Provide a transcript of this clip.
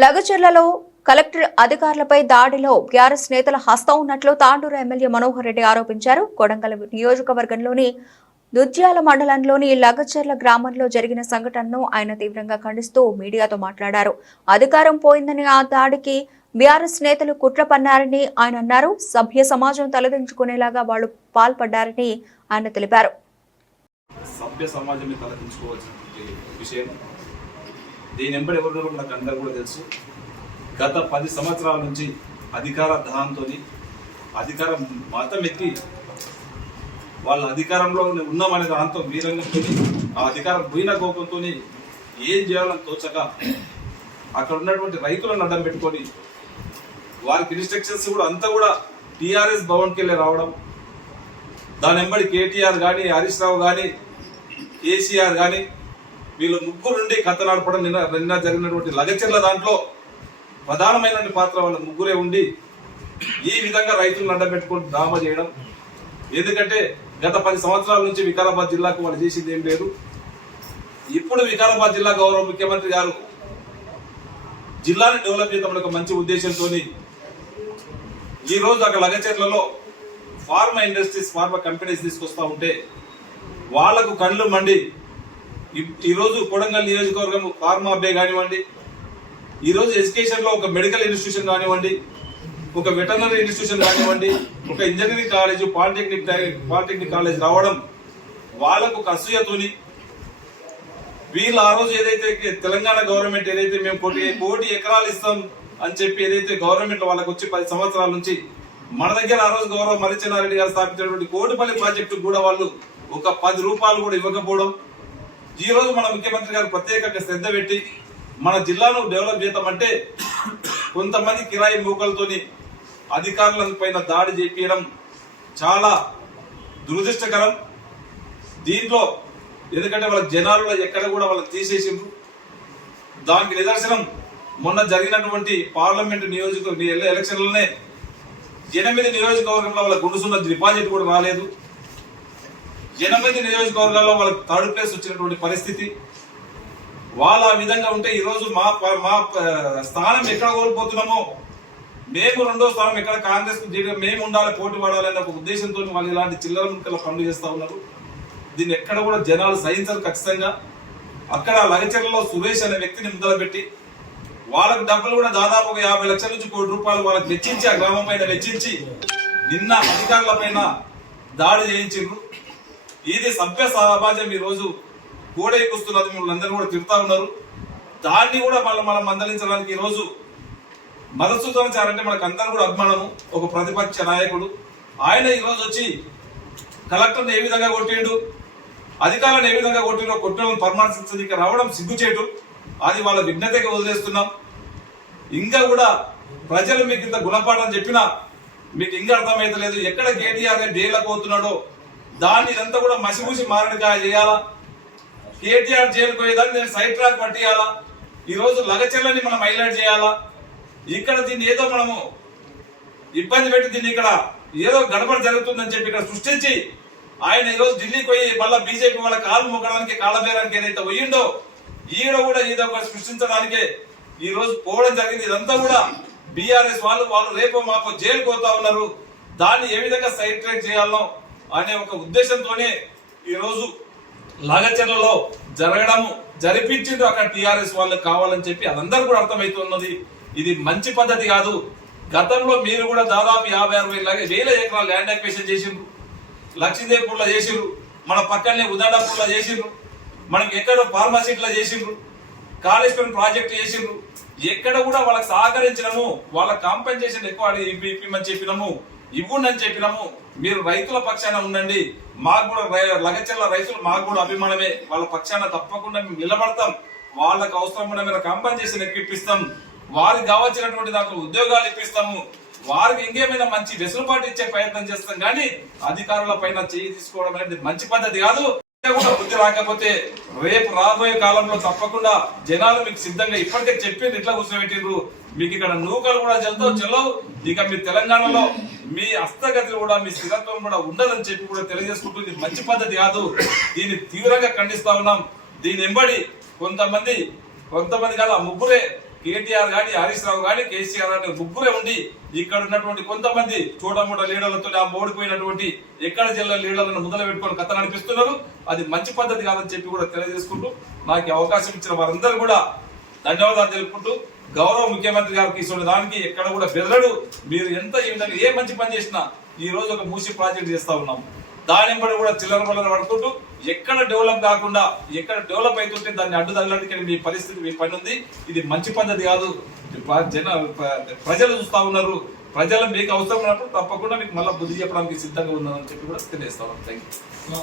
లగచర్లలో collector అధికారులపై దాడిలో BRS నేతల హస్తం ఉన్నట్లు తాండూరు ఎమ్మెల్యే మనోహర్ రెడ్డి ఆరోపించారు. కొడంగల్ నియోజకవర్గంలోని దుద్యాల మండలంలోని లగచర్ల గ్రామంలో జరిగిన సంఘటనను ఆయన తీవ్రంగా ఖండిస్తూ మీడియాతో మాట్లాడారు. అధికారం పోయిందని ఆ దాడికి బీఆర్ఎస్ నేతలు కుట్ర పన్నారని ఆయన అన్నారు. సభ్య సమాజం తలదించుకునేలాగా వాళ్లు పాల్పడ్డారని ఆయన తెలిపారు. సభ్య సమాజమే తలదించుకోవాల్సిన విషయం. దీని వెంబడి ఎవరు నాకు అందరూ కూడా తెలుసు. గత 10 సంవత్సరాల నుంచి అధికార దహంతో అధికారం మతం ఎత్తి వాళ్ళ అధికారంలో ఉన్నామనే దాంతో వీరంగా ఆ అధికారం పోయిన కోపంతో ఏం చేయాలని తోచక అక్కడ ఉన్నటువంటి రైతులను అడ్డం పెట్టుకొని వారికి ఇన్స్ట్రక్షన్స్ కూడా అంతా కూడా టీఆర్ఎస్ భవన్కి వెళ్ళి రావడం, దాని వెంబడి కేటీఆర్ కానీ హరీష్ రావు కానీ కేసీఆర్ కానీ వీళ్ళు ముగ్గురు నుండి కథ నడపడం నిన్న జరిగినటువంటి లగచర్ల దాంట్లో ప్రధానమైన పాత్ర వాళ్ళ ముగ్గురే ఉండి ఈ విధంగా రైతులను అడ్డపెట్టుకొని డ్రామా చేయడం. ఎందుకంటే గత 10 సంవత్సరాల నుంచి వికారాబాద్ జిల్లాకు వాళ్ళు చేసింది ఏం లేదు. ఇప్పుడు వికారాబాద్ జిల్లా గౌరవ ముఖ్యమంత్రి గారు జిల్లాని డెవలప్ చేయడం ఒక మంచి ఉద్దేశంతో ఈ రోజు అక్కడ లగచర్లలో ఫార్మా ఇండస్ట్రీస్, ఫార్మా కంపెనీస్ తీసుకొస్తా ఉంటే వాళ్లకు కళ్ళు మండి ఈరోజు కొడంగల్ నియోజకవర్గం ఫార్మా బే కానివ్వండి, ఈరోజు ఎడ్యుకేషన్ లో ఒక మెడికల్ ఇన్స్టిట్యూషన్ కానివ్వండి, ఒక వెటర్నరీ ఇన్స్టిట్యూషన్ కానివ్వండి, ఒక ఇంజనీరింగ్ కాలేజ్, పాలిటెక్నిక్ కాలేజ్ రావడం వాళ్ళకు ఒక అసూయతోని వీళ్ళు ఆ రోజు ఏదైతే తెలంగాణ గవర్నమెంట్ ఏదైతే మేము కోటి ఎకరాలు ఇస్తాం అని చెప్పి ఏదైతే గవర్నమెంట్ వాళ్ళకు వచ్చి 10 సంవత్సరాల నుంచి మన దగ్గర ఆ రోజు గౌరవ మరిచెన్నారెడ్డి గారు స్థాపించినటువంటి కోటిపల్లి ప్రాజెక్టు కూడా వాళ్ళు ఒక 10 రూపాయలు కూడా ఇవ్వకపోవడం, ఈ రోజు మన ముఖ్యమంత్రి గారు ప్రత్యేకంగా శ్రద్ధ పెట్టి మన జిల్లాను డెవలప్ చేద్దామంటే కొంతమంది కిరాయి మూకలతోని అధికారుల పైన దాడి చేపించడం చాలా దురదృష్టకరం. దీంట్లో ఎందుకంటే వాళ్ళ జనాలలో ఎక్కడ కూడా వాళ్ళని తీసేసిండ్రు. దానికి నిదర్శనం మొన్న జరిగినటువంటి పార్లమెంటు ఎలక్షన్లనే 8 నియోజకవర్గంలో వాళ్ళ గుండుసున్న డిపాజిట్ కూడా రాలేదు. 8 నియోజకవర్గాల్లో వాళ్ళకి 3rd ప్లేస్ వచ్చినటువంటి పరిస్థితి. వాళ్ళు ఆ విధంగా ఉంటే ఈరోజు మా స్థానం ఎక్కడ కోల్పోతున్నామో, మేము 2వ స్థానం ఎక్కడ కాంగ్రెస్ మేము ఉండాలి, పోటీ పడాలనే ఒక ఉద్దేశంతో వాళ్ళు ఇలాంటి చిల్లర ముక్కల పనులు చేస్తా ఉన్నారు. దీన్ని ఎక్కడ కూడా జనాలు సహించరు ఖచ్చితంగా. అక్కడ లగచర్లలో సురేష్ అనే వ్యక్తిని మొదలుపెట్టి వాళ్ళకి డబ్బులు కూడా దాదాపు 50 లక్షల నుంచి ₹1 కోటి వాళ్ళకి వెచ్చించి ఆ గ్రామం పైన వెచ్చించి నిన్న అధికారుల పైన దాడి చేయించారు. ఇది సభ్య సమాజం ఈ రోజు కూడైకొస్తున్నది. మిమ్మల్ని అందరూ కూడా తిరుగుతా ఉన్నారు. దాన్ని కూడా మనం మందలించడానికి ఈ రోజు మధుసూదనాచారంటే మనకు అందరూ కూడా అభిమానము. ఒక ప్రతిపక్ష నాయకుడు ఆయన ఈ రోజు వచ్చి కలెక్టర్ని ఏ విధంగా కొట్టిండు, అధికారులను ఏ విధంగా కొట్టిండో కొట్టడం పరామర్శించడానికి రావడం సిగ్గుచేటు. అది వాళ్ళ విజ్ఞతగా వదిలేస్తున్నాం. ఇంకా కూడా ప్రజలు మీకు ఇంత గుణపాఠం చెప్పినా మీకు ఇంకా అర్థమైతలేదు. ఎక్కడ కేటీఆర్ జైలుకు పోతున్నాడో దాన్ని ఇదంతా కూడా మసిమూసి మారడికాయ చేయాలా, కేటీఆర్ జైలుకు పోయేదాన్ని నేను సైడ్ ట్రాక్ పట్టియాలా, ఈ రోజు లగచర్లని మనం హైలైట్ చేయాలా. ఇక్కడ దీన్ని ఏదో మనము ఇబ్బంది పెట్టి దీన్ని ఇక్కడ ఏదో గడబడ జరుగుతుందని చెప్పి ఇక్కడ సృష్టించి ఆయన ఈ రోజు ఢిల్లీకి పోయి మళ్ళా బీజేపీ వాళ్ళ కాలు మొక్కడానికి కాళ్ళబేరానికి ఏదైతే పోయిండో ఈడ కూడా ఏదో ఒక సృష్టించడానికే ఈ రోజు పోవడం జరిగింది. ఇదంతా కూడా బీఆర్ఎస్ వాళ్ళు రేపో మాపో జైలుకు పోతా ఉన్నారు. దాన్ని ఏ విధంగా సైడ్ ట్రాక్ చేయాలనో అనే ఒక ఉద్దేశంతోనే ఈ రోజు లగచర్లలో జరిపించింది అక్కడ టీఆర్ఎస్ వాళ్ళకి కావాలని చెప్పి అదందరూ కూడా అర్థమవుతున్నది. ఇది మంచి పద్ధతి కాదు. గతంలో మీరు కూడా దాదాపు 50-60 ఎకరాలు ల్యాండ్ అక్విజిషన్ చేసిండ్రు, లక్ష్మీదేవ్పూర్లో చేసిండ్రు, మన పక్కనే ఉదాడాపూర్లో చేసిండ్రు, మనకి ఎక్కడో ఫార్మసీట్లో చేసిండ్రు, కాళేశ్వరం ప్రాజెక్టు చేసిండ్రు. ఎక్కడ కూడా వాళ్ళకి సహకరించినము, వాళ్ళ కాంపెన్సేషన్ ఎక్కువ ఇవ్వమని చెప్పినాము, ఇవ్వండి చెప్పినాము. మీరు రైతుల పక్షాన ఉండండి, మాకు కూడా లగచర్ల రైతులు మాకు కూడా అభిమానమే, వాళ్ళ పక్షాన తప్పకుండా మేము నిలబడతాం. వాళ్ళకు అవసరమైన కాంపెన్సేషన్ ఇప్పిస్తాం, వారికి కావాల్సినటువంటి దాంట్లో ఉద్యోగాలు ఇప్పిస్తాము, వారికి ఇంకేమైనా మంచి వెసులుబాటు ఇచ్చే ప్రయత్నం చేస్తాం. కానీ అధికారుల పైన చేయి తీసుకోవడం అనేది మంచి పద్ధతి కాదు. కూడా బుద్ధి రాకపోతే రేపు రాబోయే కాలంలో తప్పకుండా జనాలు మీకు సిద్ధంగా ఇప్పటికే చెప్పింది ఇట్లా కూర్చోబెట్టిండ్రు, మీకు ఇక్కడ నూకలు కూడా చెల్లవు, ఇక మీ తెలంగాణలో మీ హస్తగతి కూడా మీ స్థిరత్వం కూడా ఉండదని చెప్పి కూడా తెలియజేసుకుంటుంది. మంచి పద్ధతి కాదు. దీన్ని తీవ్రంగా ఖండిస్తా ఉన్నాం. దీని వెంబడి కొంతమంది కాదు, 3 కేటీఆర్ కానీ హరీష్ రావు కానీ కేసీఆర్ కానీ ముగ్గురే ఉండి ఇక్కడ ఉన్నటువంటి కొంతమంది చూడమూట లీడర్లతో ఆ ఓడిపోయినటువంటి ఎక్కడ జిల్లా లీడర్లను ముందర పెట్టుకొని కథ నడిపిస్తున్నారు. అది మంచి పద్ధతి కాదని చెప్పి కూడా తెలియజేసుకుంటూ నాకు ఈ అవకాశం ఇచ్చిన వారందరూ కూడా ధన్యవాదాలు తెలుపుకుంటూ గౌరవ ముఖ్యమంత్రి గారికి ఇస్తున్న దానికి ఎక్కడ కూడా బెదరడు. మీరు ఎంత ఈ విధంగా ఏ మంచి పని చేసినా ఈ రోజు ఒక మూసి ప్రాజెక్ట్ చేస్తా ఉన్నాం. దాని బట్టి కూడా చిల్లర పల్లర పడుకుంటూ ఎక్కడ డెవలప్ కాకుండా ఎక్కడ డెవలప్ అవుతుంటే దాన్ని అడ్డు తగలడానికి మీ పరిస్థితి మీ పని ఉంది. ఇది మంచి పద్ధతి కాదు. ప్రజలు చూస్తా ఉన్నారు. ప్రజలు మీకు అవసరం ఉన్నప్పుడు తప్పకుండా మీకు మళ్ళీ బుద్ధి చెప్పడానికి సిద్ధంగా ఉన్నారని చెప్పి కూడా తెలియజేస్తాను. Thank you.